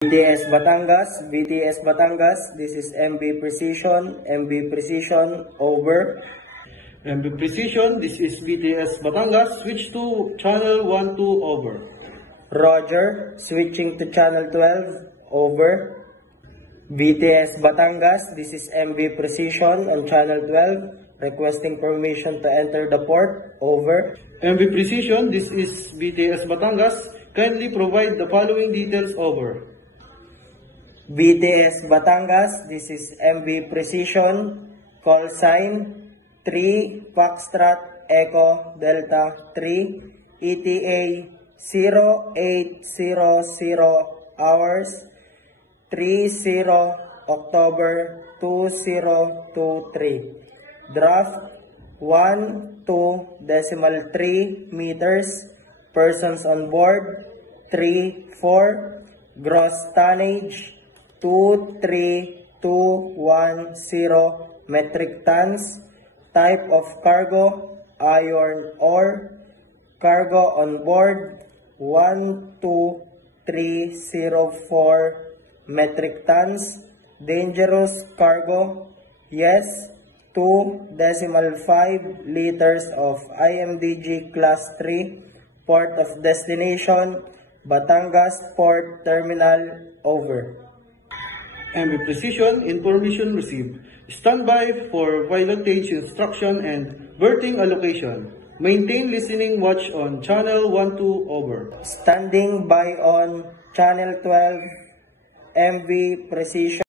VTS Batangas, this is MB Precision, over. MB Precision, this is VTS Batangas, switch to channel 12, over. Roger, switching to channel 12, over. VTS Batangas, this is MB Precision on channel 12, requesting permission to enter the port, over. MB Precision, this is VTS Batangas, kindly provide the following details, over. VTS Batangas, this is MB Precision, call sign 3 Foxtrot Echo Delta 3, ETA 0800 hours, 30 October 2023. Draft 1.2.3 meters, persons on board 3-4, gross tonnage 23210 metric tons, type of cargo iron ore, cargo on board 12304 metric tons, dangerous cargo, yes, 2.5 liters of IMDG class 3, port of destination Batangas Port Terminal, over. MB Precision, information received. Stand by for pilotage instruction and berthing allocation. Maintain listening watch on channel 12, over. Standing by on channel 12, MB Precision.